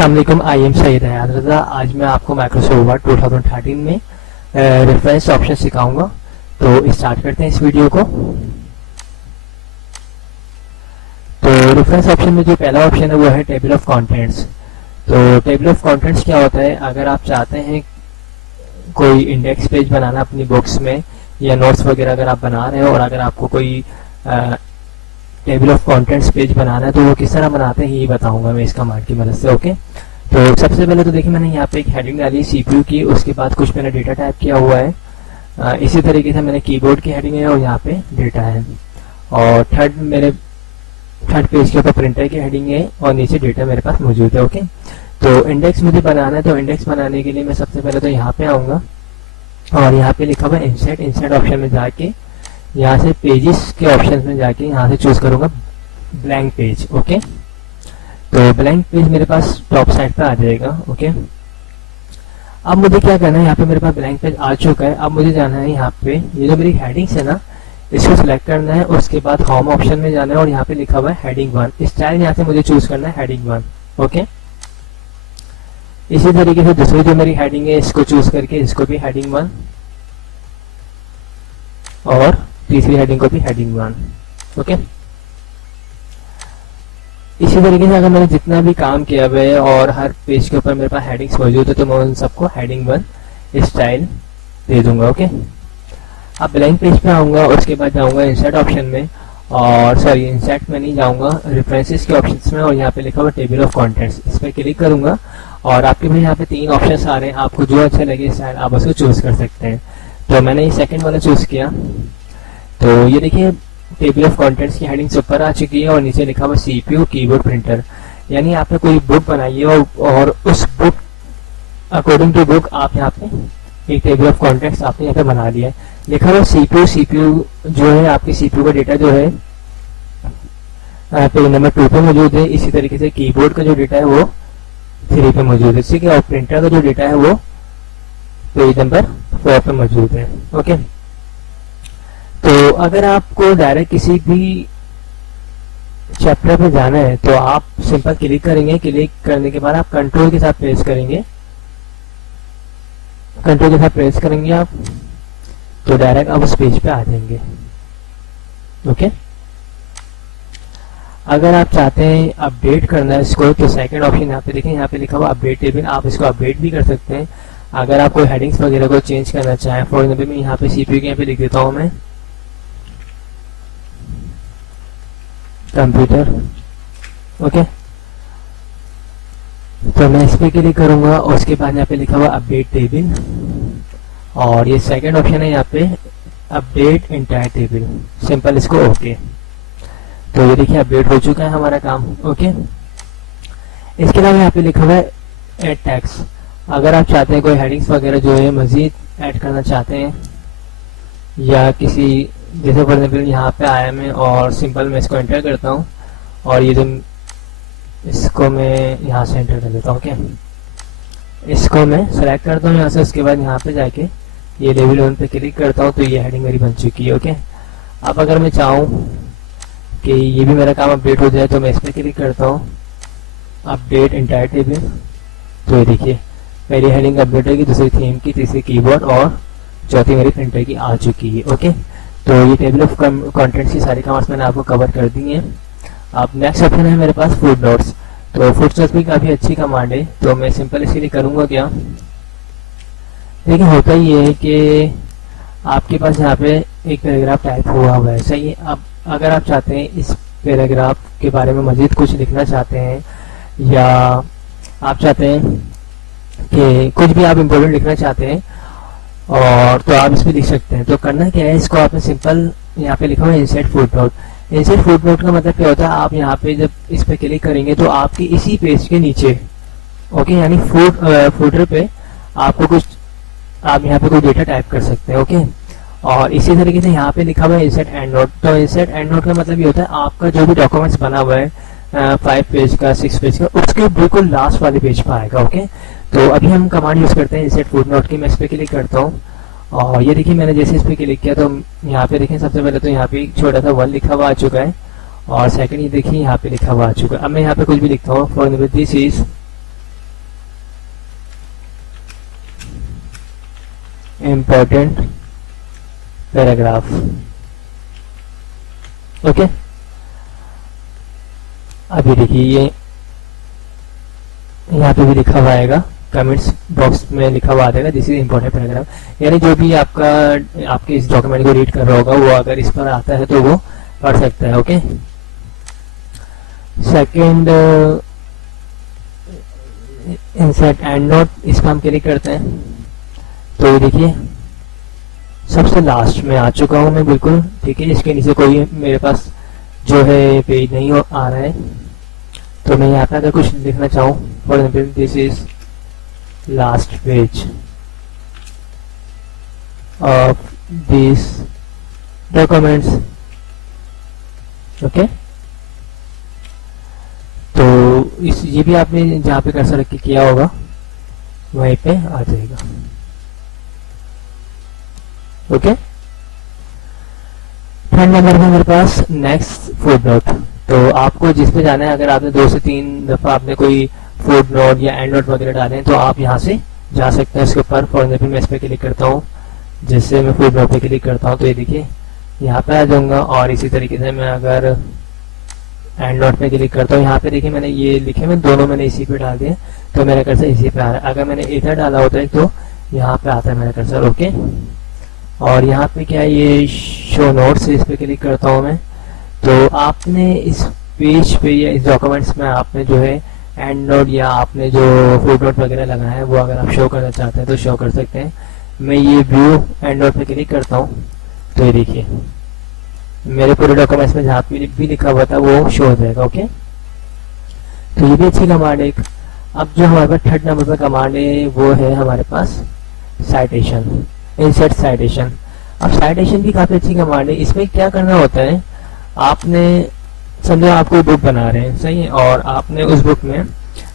अस्सलाम वालेकुम, I am Saeed हयात रज़ा। आज मैं आपको माइक्रोसॉफ्ट वर्ड 2013 में रेफरेंस ऑप्शन सिखाऊंगा। तो स्टार्ट करते हैं इस वीडियो को। तो रेफरेंस ऑप्शन में जो पहला ऑप्शन है वो है टेबल ऑफ कंटेंट्स। तो टेबल ऑफ कंटेंट्स क्या होता है? अगर आप चाहते हैं कोई इंडेक्स पेज बनाना अपनी बुक्स में या नोट्स वगैरह अगर आप बना रहे हो, और अगर आपको कोई टेबल ऑफ कंटेंट्स पेज बनाना है तो वो किस तरह बनाते हैं ये बताऊंगा मैं इस कमांड की मदद से। ओके, तो सबसे पहले तो देखिए मैंने यहाँ पे एक हेडिंग डाली सीपीयू की, उसके बाद कुछ मैंने डेटा टाइप किया हुआ है। इसी तरीके से मैंने कीबोर्ड की हेडिंग है और यहाँ पे डेटा है, और थर्ड पेज के ऊपर प्रिंटर की हेडिंग है और नीचे डेटा मेरे पास मौजूद है। ओके, तो इंडेक्स मुझे बनाना है। तो इंडेक्स बनाने के लिए मैं सबसे पहले तो यहाँ पे आऊँगा और यहाँ पे लिखा हुआ है इंसर्ट ऑप्शन में जाके यहाँ से पेजेस के ऑप्शन में जाके यहाँ से चूज करूंगा ब्लैंक पेज। ओके, तो ब्लैंक पेज मेरे पास टॉप साइड पे आ जाएगा। ओके, अब मुझे क्या करना है, यहाँ पे मेरे पास ब्लैंक पेज आ चुका है। अब मुझे जाना है यहाँ पे, ये जो मेरी हेडिंग्स है ना, इसको सिलेक्ट करना है। उसके बाद होम ऑप्शन में जाना है और यहाँ पे लिखा हुआ है हेडिंग 1। स्टाइल यहाँ से मुझे चूज करना है हेडिंग 1। ओके, इसी तरीके से दूसरी जो मेरी हेडिंग है इसको चूज करके इसको भी हेडिंग 1 और तीसरी हेडिंग को भी हेडिंग 1। ओके, इसी तरीके से अगर मैंने जितना भी काम किया हुआ है और हर पेज के ऊपर मेरे पास हेडिंग्स मौजूद है तो मैं उन सबको हेडिंग 1 स्टाइल दे दूंगा। ओके, अब ब्लैंक पेज पे आऊंगा, उसके बाद जाऊंगा इंसर्ट ऑप्शन में, और सॉरी इंसर्ट में नहीं जाऊंगा, रेफरेंसेस के ऑप्शंस में, और यहाँ पे लिखा हुआ टेबल ऑफ कंटेंट्स, इस पर क्लिक करूंगा और आपके भाई यहाँ पे 3 ऑप्शन आ रहे हैं। आपको जो अच्छा लगे स्टाइल आप उसको चूज कर सकते हैं। तो मैंने ये सेकंड वाला चूज किया। तो ये देखिए टेबल ऑफ कंटेंट्स की हेडिंग्स ऊपर आ चुकी है और नीचे लिखा हुआ सीपीयू कीबोर्ड प्रिंटर। यानी आपने कोई बुक बनाई है और उस बुक अकॉर्डिंग टू बुक आप यहाँ पे एक टेबल ऑफ कंटेंट्स आपने यहाँ पे बना लिया है। लिखा हुआ सीपीयू जो है आपके सीपीयू का डेटा जो है पेज नंबर 2 पे मौजूद है। इसी तरीके से कीबोर्ड का जो डेटा है वो 3 पे मौजूद है, ठीक है, और प्रिंटर का जो डेटा है वो पेज नंबर 4 पे मौजूद है। ओके, तो अगर आपको डायरेक्ट किसी भी चैप्टर पे जाना है तो आप सिंपल क्लिक करेंगे। क्लिक करने के बाद आप कंट्रोल के साथ प्रेस करेंगे, कंट्रोल के साथ प्रेस करेंगे आप तो डायरेक्ट आप उस पेज पे आ जाएंगे। ओके, अगर आप चाहते हैं अपडेट करना है इसको तो सेकंड ऑप्शन यहाँ पे देखें, यहाँ पे लिखा हुआ अपडेट टेबल, आप इसको अपडेट भी कर सकते हैं। अगर आप कोई हेडिंग्स वगैरह को चेंज करना चाहें, फॉर एग्जाम्पल मैं यहाँ पे सीपीयू के यहाँ पे लिख देता हूँ मैं कंप्यूटर। ओके, तो मैं इस पे क्लिक करूंगा और उसके बाद यहाँ पे लिखा हुआ अपडेट टेबल, और ये सेकंड ऑप्शन है यहाँ पे अपडेट एंटायर टेबल, सिंपल इसको ओके। तो ये देखिए अपडेट हो चुका है हमारा काम। ओके, इसके अलावा यहाँ पे लिखा हुआ है ऐड टैग्स। अगर आप चाहते हैं कोई हेडिंग्स वगैरह जो है मजीद ऐड करना चाहते हैं, या किसी जैसे फॉर एग्जाम्पल यहाँ पे आया मैं और सिंपल मैं इसको एंटर करता हूँ और ये जो इसको मैं यहाँ से एंटर कर देता हूँ। ओके, इसको मैं सेलेक्ट करता हूँ यहाँ से, उसके बाद यहाँ पे जाके ये लेवल 1 पे क्लिक करता हूँ तो ये हेडिंग मेरी बन चुकी है। ओके, अब अगर मैं चाहूँ कि ये भी मेरा काम अपडेट हो जाए तो मैं इस पर क्लिक करता हूँ अपडेट एंटायर टेबल। तो ये देखिए पहली हेडिंग अपडेट होगी, दूसरी थीम की, तीसरी कीबोर्ड और चौथी मेरी प्रिंटर की आ चुकी है। ओके, तो ये टेबल ऑफ कंटेंट्स की सारी कमांड्स मैंने आपको कवर कर दी हैं। अब नेक्स्ट ऑप्शन है मेरे पास फुट नोट्स। तो फुट नोट्स भी काफ़ी अच्छी कमांड है, तो मैं सिंपल इसके लिए करूँगा क्या, लेकिन होता ये है कि आपके पास यहाँ पे एक पैराग्राफ टाइप हुआ है, सही है। अब अगर आप चाहते हैं इस पैराग्राफ के बारे में मजीद कुछ लिखना चाहते हैं, या आप चाहते हैं कि कुछ भी आप इम्पोर्टेंट लिखना चाहते हैं और तो आप इसमें लिख सकते हैं। तो करना क्या है, इसको आपने सिंपल यहाँ पे लिखा हुआ है इंसर्ट फुटनोट। इंसर्ट फुटनोट का मतलब क्या होता है, आप यहाँ पे जब इस पे क्लिक करेंगे तो आपकी इसी पेज के नीचे, ओके, यानी फुटर पे आपको कुछ, आप यहाँ पे कोई डेटा टाइप कर सकते हैं। ओके, और इसी तरीके से यहाँ पे लिखा हुआ है इंसर्ट एंड नोट। तो इंसर्ट एंड नोट का मतलब ये होता है आपका जो भी डॉक्यूमेंट्स बना हुआ है 5 पेज का, 6 पेज का, उसके बिल्कुल लास्ट वाले पेज पर आएगा। ओके, तो अभी हम कमांड यूज करते हैं इंसर्ट फुटनोट की। मैं इस पे क्लिक करता हूँ और ये देखिए मैंने जैसे इस पे क्लिक किया तो यहाँ पे देखें सबसे पहले तो यहाँ पे छोटा सा 1 लिखा हुआ आ चुका है, और सेकंड ये देखिए यहाँ पे लिखा हुआ आ चुका है। अब मैं यहाँ पे कुछ भी लिखता हूँ, for example this is important paragraph. Okay, अभी देखिए ये यहाँ पे भी लिखा हुआ आएगा, कमेंट्स बॉक्स में लिखा हुआ आ जाएगा दिस इज इम्पोर्टेंट पैराग्राफ। यानी जो भी आपका आपके इस डॉक्यूमेंट को रीड कर रहा होगा वो अगर इस पर आता है तो वो पढ़ सकता है। Okay, second insert and note, इस पर हम क्लिक करते हैं तो देखिए सबसे लास्ट में आ चुका हूँ मैं बिल्कुल। ठीक है, इसके नीचे कोई मेरे पास जो है पेज नहीं आ रहा है, तो मैं यहाँ पे अगर कुछ लिखना चाहूँ, for example this is last page of this documents. Okay, तो इस ये भी आपने जहाँ पे कर्सर रख के किया होगा वहीं पे आ जाएगा। ओके, थर्ड नंबर में मेरे पास नेक्स्ट फुट नोट। तो आपको जिस पे जाना है, अगर आपने 2 से 3 दफा आपने कोई फुट नोट या एंड नोट वगैरह डाले हैं तो आप यहाँ से जा सकते हैं इसके ऊपर। फॉर एग्जाम्पल मैं इस पे क्लिक करता हूँ, जैसे मैं फुट नोट पे क्लिक करता हूँ तो ये देखिए यहाँ पे आ जाऊंगा। और इसी तरीके से मैं अगर एंड नोट पे क्लिक करता हूँ, यहाँ पे देखिए मैंने ये लिखे मैं दोनों मैंने इसी पे डाल दिए तो मेरा कर्सर इसी पे आ रहा है। अगर मैंने इधर डाला होता है तो यहाँ पे आता है मेरा कर्सर। ओके, और यहाँ पे क्या है, ये शो नोट्स, इस पे क्लिक करता हूँ मैं, तो आपने इस पेज पे या इस डॉक्यूमेंट्स में आपने जो है एंड नोट या आपने जो फुट नोट वगैरह लगाया है वो अगर आप शो करना चाहते हैं तो शो कर सकते हैं। मैं ये व्यू एंड नोट पे क्लिक करता हूँ तो ये देखिए मेरे पूरे डॉक्यूमेंट्स में जहाँ पे भी लिखा हुआ था वो शो हो जाएगा। ओके, तो ये भी अच्छी कमांड है एक। अब जो हमारे पास थर्ड नंबर पर कमांड है वो है हमारे पास साइटेशन, इंसर्ट साइटेशन। अब साइटेशन भी काफी अच्छी कमांड है। इसमें क्या करना होता है, आपने समझो आप कोई बुक बना रहे हैं, सही है, और आपने उस बुक में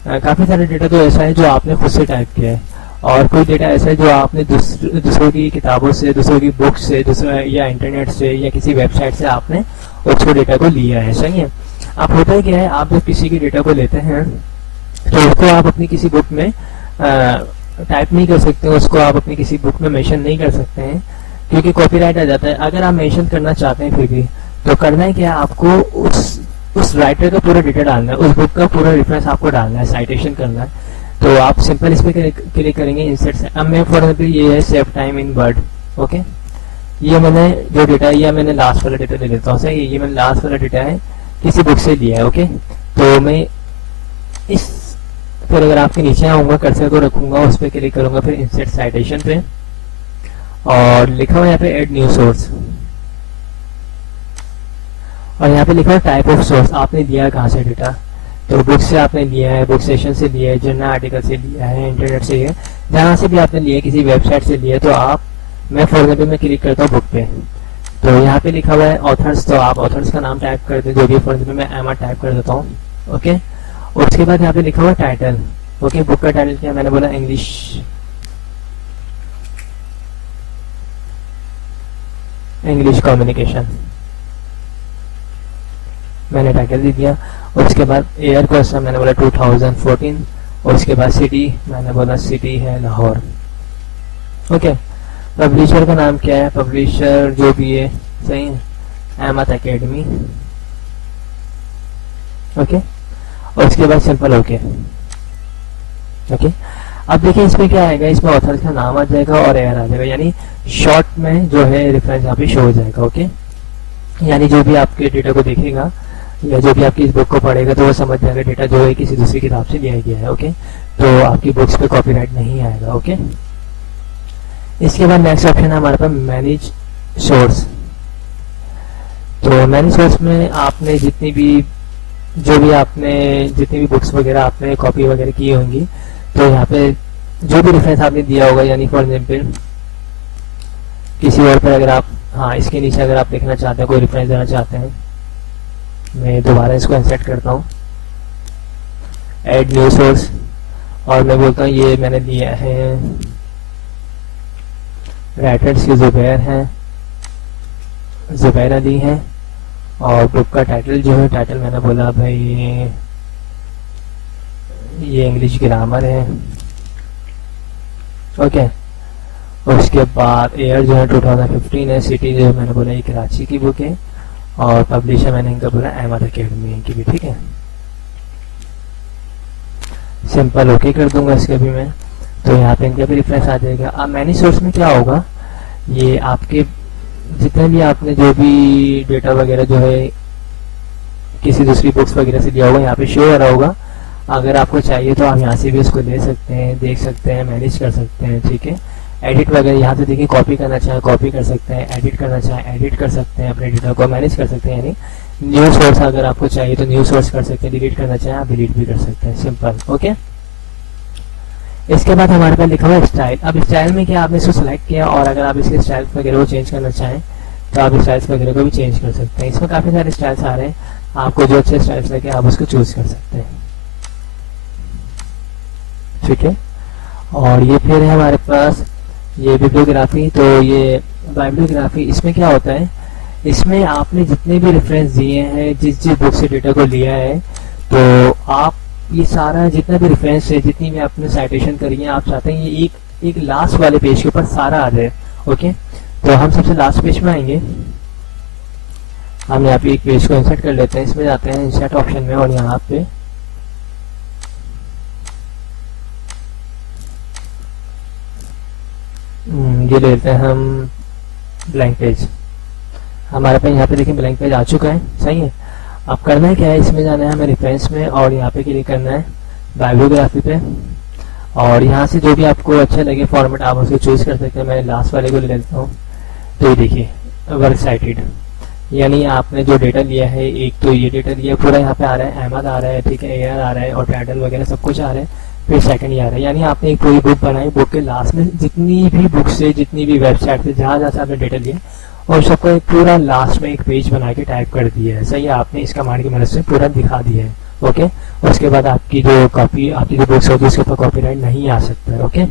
काफी सारे डेटा तो ऐसा है जो आपने खुद से टाइप किया है, और कोई डेटा ऐसा है जो आपने दूसरों की किताबों से, दूसरों की बुक से, दूसरा या इंटरनेट से या किसी वेबसाइट से आपने उसको डेटा को लिया है। सही है, आप होता है क्या है, आप जब किसी की डेटा को लेते हैं तो उसको आप अपनी किसी बुक में टाइप नहीं कर सकते, उसको आप अपनी किसी बुक में मेंशन नहीं कर सकते हैं क्योंकि कॉपीराइट आ जाता है। अगर आप मेंशन करना चाहते हैं फिर भी तो करना है क्या, आपको उस राइटर का पूरा डेटा डालना है, उस बुक का पूरा रेफरेंस आपको डालना है, साइटेशन करना है। तो आप सिंपल इस पे क्लिक करेंगे इंसर्ट से। अब मैं फॉर एग्जाम्पल ये है save time in word. Okay, ये मैंने जो डेटा है, या मैंने लास्ट वाला डेटा ले लेता हूँ, सही है, ये मैंने लास्ट वाला डेटा है किसी बुक से लिया है। ओके, तो मैं इस पैराग्राफ के नीचे आऊंगा, कर्सर को रखूंगा, उस पर क्लिक करूंगा, फिर इंसर्ट साइटेशन पे, और लिखा हुआ यहाँ पे एड न्यू सोर्स, और यहाँ पे लिखा है टाइप ऑफ सोर्स, आपने लिया कहाँ से डेटा, तो बुक से आपने लिया है, बुक सेशन से लिया है, जर्नल आर्टिकल से लिया है, इंटरनेट से लिया है, जहाँ से भी आपने लिया है, किसी वेबसाइट से लिया है। तो आप, मैं फॉर एग्जाम्पल मैं क्लिक करता हूँ बुक पे, तो यहाँ पे लिखा हुआ है ऑथर्स, तो आप ऑथर्स का नाम टाइप कर दें, जो भी, फॉर एग्जाम्पल मैं एमा टाइप कर देता हूँ। ओके, उसके बाद यहाँ पे लिखा हुआ टाइटल। ओके, बुक का टाइटल क्या, मैंने बोला इंग्लिश कम्युनिकेशन, मैंने टाइटल दे दिया। और उसके बाद ईयर क्वेश्चन मैंने बोला 2014, और उसके बाद सिटी मैंने बोला सिटी है लाहौर। ओके, पब्लिशर का नाम क्या है, पब्लिशर जो भी है, सही है, अहमद एकेडमी। ओके, और उसके बाद सिंपल ओके। ओके, अब देखिए इसमें क्या आएगा, इसमें ऑथर का नाम आ जाएगा और एयर आ जाएगा, यानी शॉर्ट में जो है रेफरेंस यहाँ पे शो हो जाएगा। ओके, यानी जो भी आपके डेटा को देखेगा या जो भी आपकी इस बुक को पढ़ेगा तो वो समझ जाएगा डेटा जो है किसी दूसरी किताब से लिया गया है। ओके, तो आपकी बुक्स पे कॉपीराइट नहीं आएगा। ओके, इसके बाद नेक्स्ट ऑप्शन है हमारे पास मैनेज सोर्स। तो मैनेज सोर्स में आपने जितनी भी बुक्स वगैरह आपने कॉपी वगैरह की होंगी, तो यहाँ पे जो भी रेफरेंस आपने दिया होगा, यानी फॉर एग्जाम्पल किसी और पर अगर आप, हाँ, इसके नीचे अगर आप देखना चाहते हैं, कोई रेफरेंस देना चाहते हैं, मैं दोबारा इसको इंसर्ट करता हूँ, ऐड न्यू सोर्स, और मैं बोलता हूँ ये मैंने दिया है, राइटर्स की जुबैर अली हैं, और बुक का टाइटल जो है, टाइटल मैंने बोला भाई ये इंग्लिश ग्रामर है। ओके, उसके बाद ईयर जो है 2015 है, सिटी जो मैंने बोला ये कराची की बुक है, और पब्लिशर मैंने इनका बोला अहमद अकेडमी इनकी भी, ठीक है। सिंपल ओके कर दूंगा इसका भी मैं, तो यहाँ पे इनका भी रेफरेंस आ जाएगा। अब मैनी सोर्स में क्या होगा, ये आपके जितने भी आपने जो भी डेटा वगैरह जो है किसी दूसरी बुक्स वगैरह से लिया होगा यहाँ पे शो हो रहा होगा। अगर आपको चाहिए तो आप यहाँ से भी उसको ले सकते हैं, देख सकते हैं, मैनेज कर सकते हैं, ठीक है। एडिट वगैरह यहाँ से देखिए, कॉपी करना चाहे कॉपी कर सकते हैं, एडिट करना चाहे एडिट कर सकते हैं, अपने डेटा को मैनेज कर सकते हैं। यानी न्यू सोर्स अगर आपको चाहिए तो न्यू सोर्स कर सकते हैं, डिलीट करना चाहे आप डिलीट भी कर सकते हैं, सिंपल ओके। इसके बाद हमारे पास लिखा हुआ है स्टाइल। अब स्टाइल में क्या, आपने इसको सेलेक्ट किया और अगर आप इसके स्टाइल्स वगैरह को चेंज करना चाहें तो आप स्टाइल्स वगैरह को भी चेंज कर सकते हैं। इसमें काफ़ी सारे स्टाइल्स आ रहे हैं, आपको जो अच्छे स्टाइल्स लगे आप उसको चूज कर सकते हैं, ठीक है। और ये फिर है हमारे पास ये बिब्लियोग्राफी। तो ये बाइब्लियोग्राफी, इसमें क्या होता है, इसमें आपने जितने भी रेफरेंस दिए हैं, जिस बुक से डेटा को लिया है, तो आप ये सारा जितना भी रेफरेंस है, जितनी भी आपने साइटेशन करी है, आप चाहते हैं ये एक लास्ट वाले पेज के ऊपर सारा आ जाए, ओके। तो हम सबसे लास्ट पेज में आएंगे, हम यहाँ पे एक पेज को इंसर्ट कर लेते हैं। इसमें जाते हैं इंसर्ट ऑप्शन में और यहाँ पे ये ले लेते हैं हम ब्लैंक पेज। हमारे पास यहाँ पे देखिए ब्लैंक पेज आ चुका है, सही है। अब करना है क्या है, इसमें जाना है हमें रेफरेंस में और यहाँ पे क्लिक करना है बाइब्लियोग्राफी पे, और यहाँ से जो भी आपको अच्छा लगे फॉर्मेट आप उसको चूज कर सकते हैं। मैं लास्ट वाले को ले लेता हूँ। तो ये देखिए वर्क साइटेड, यानी आपने जो डेटा लिया है, एक तो ये डेटा लिया पूरा यहाँ पे आ रहा है, अहमद आ रहा है, ठीक है, एयर आ रहा है और टाइटल वगैरह सब कुछ आ रहा है। फिर सेकंड ये आ रहा है, यानी आपने एक पूरी बुक बनाई, बुक के लास्ट में जितनी भी बुक से, जितनी भी वेबसाइट से, जहाँ जहाँ से आपने डेटा लिया और सबको एक पूरा लास्ट में एक पेज बना के टाइप कर दिया है, सही है। आपने इस कमांड की मदद से पूरा दिखा दिया है, ओके। उसके बाद आपकी जो कॉपी, आपकी जो बुक्स होगी उसके ऊपर कॉपीराइट नहीं आ सकता है, ओके।